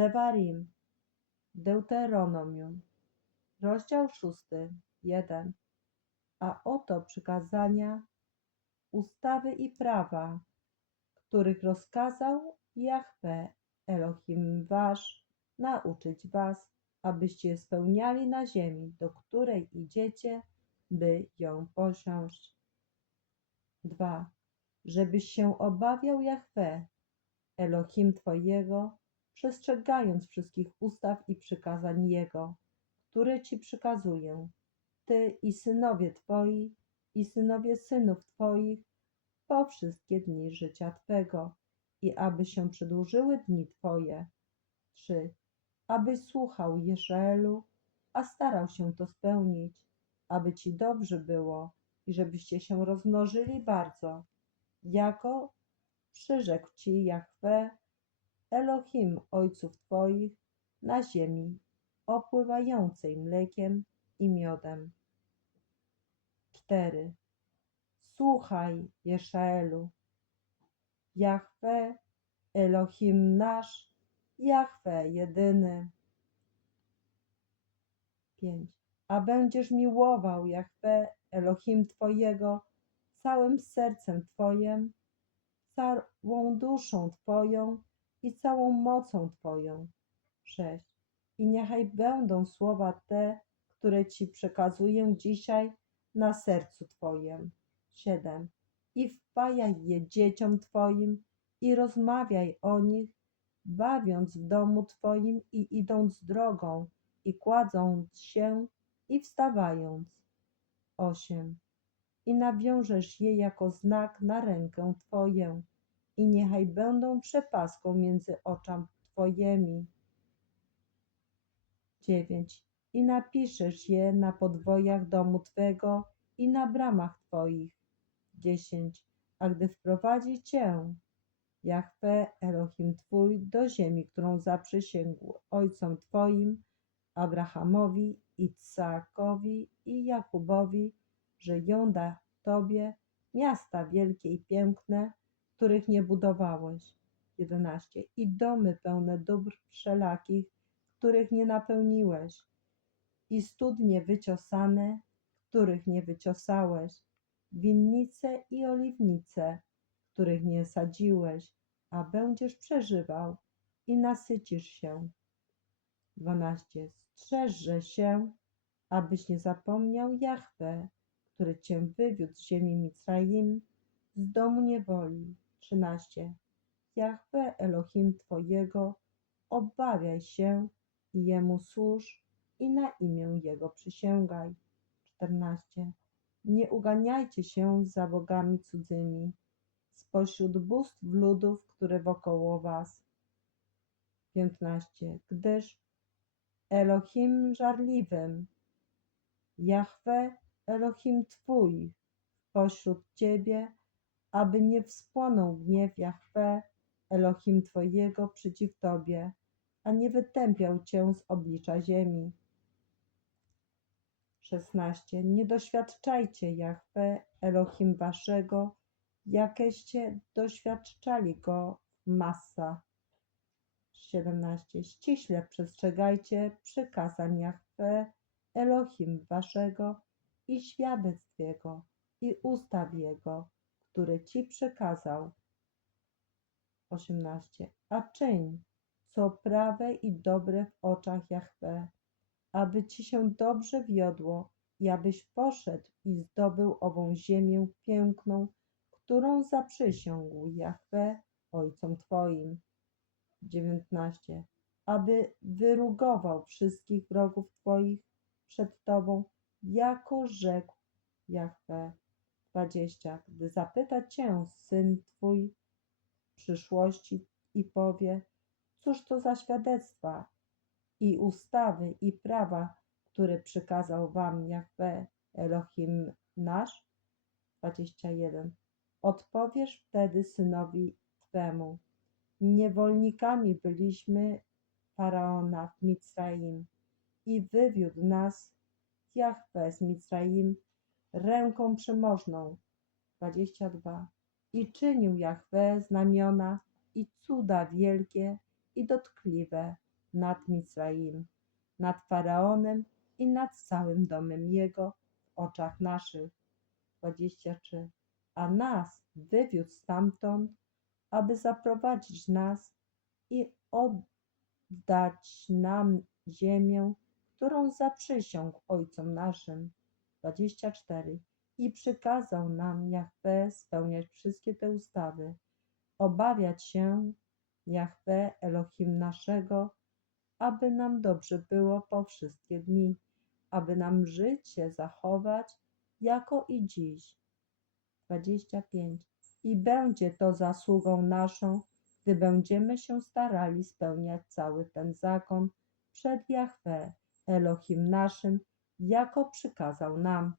Devarim, Deuteronomium, rozdział 6, 1. A oto przykazania, ustawy i prawa, których rozkazał Jahwe, Elohim wasz, nauczyć was, abyście je spełniali na ziemi, do której idziecie, by ją posiąść. 2. Żebyś się obawiał Jahwe, Elohim Twojego, przestrzegając wszystkich ustaw i przykazań Jego, które Ci przykazuję, Ty i synowie Twoi, i synowie synów Twoich, po wszystkie dni życia Twego, i aby się przedłużyły dni Twoje. 3. Abyś słuchał Izraelu, a starał się to spełnić, aby Ci dobrze było i żebyście się rozmnożyli bardzo, jako przyrzekł Ci Jahwe, Elohim ojców Twoich, na ziemi opływającej mlekiem i miodem. 4. Słuchaj, Jeszaelu, Jahwe, Elohim nasz, Jahwe jedyny. 5. A będziesz miłował Jahwe, Elohim Twojego, całym sercem Twoim, całą duszą Twoją i całą mocą Twoją. 6. I niechaj będą słowa te, które Ci przekazuję dzisiaj na sercu Twoim. 7. I wpajaj je dzieciom Twoim i rozmawiaj o nich, bawiąc w domu Twoim i idąc drogą, i kładząc się i wstawając. 8. I nawiążesz je jako znak na rękę Twoją, i niechaj będą przepaską między oczami Twojemi. 9. I napiszesz je na podwojach domu Twego i na bramach Twoich. 10. A gdy wprowadzi Cię, Jahwe Elohim Twój, do ziemi, którą zaprzysięgł ojcom Twoim, Abrahamowi, Icaakowi i Jakubowi, że ją da Tobie miasta wielkie i piękne, których nie budowałeś. 11. I domy pełne dóbr wszelakich, których nie napełniłeś, i studnie wyciosane, których nie wyciosałeś, winnice i oliwnice, których nie sadziłeś, a będziesz przeżywał i nasycisz się. 12. Strzeżże się, abyś nie zapomniał Jahwe, który cię wywiódł z ziemi Micraim, z domu niewoli. 13. Jahwe Elohim Twojego, obawiaj się i Jemu służ i na imię Jego przysięgaj. 14. Nie uganiajcie się za bogami cudzymi, spośród bóstw ludów, które wokoło was. 15. Gdyż Elohim żarliwym, Jahwe Elohim Twój pośród Ciebie, aby nie wspłonął gniew Jahwe Elohim Twojego przeciw Tobie, a nie wytępiał Cię z oblicza ziemi. 16. Nie doświadczajcie Jahwe Elohim Waszego, jakeście doświadczali Go w Massa. 17. Ściśle przestrzegajcie przykazań Jahwe Elohim Waszego i świadectw Jego i ustaw Jego, które Ci przekazał. 18. A czyń, co prawe i dobre w oczach Jahwe, aby Ci się dobrze wiodło i abyś poszedł i zdobył ową ziemię piękną, którą zaprzysiągł Jahwe ojcom Twoim. 19. Aby wyrugował wszystkich wrogów Twoich przed Tobą, jako rzekł Jahwe. 20. Gdy zapyta Cię syn Twój przyszłości i powie, cóż to za świadectwa i ustawy i prawa, które przykazał Wam Jahwe Elohim nasz? 21. Odpowiesz wtedy synowi Twemu, niewolnikami byliśmy Faraona w Micraim i wywiódł nas Jahwe z Micraim ręką przemożną. 22. I czynił Jahwe znamiona i cuda wielkie i dotkliwe nad Mizraim, nad Faraonem i nad całym domem jego w oczach naszych. 23. A nas wywiódł stamtąd, aby zaprowadzić nas i oddać nam ziemię, którą zaprzysiągł ojcom naszym. 24. I przykazał nam Jahwe spełniać wszystkie te ustawy, obawiać się Jahwe Elohim naszego, aby nam dobrze było po wszystkie dni, aby nam życie zachować, jako i dziś. 25. I będzie to zasługą naszą, gdy będziemy się starali spełniać cały ten zakon przed Jahwe, Elohim naszym, jako przykazał nam.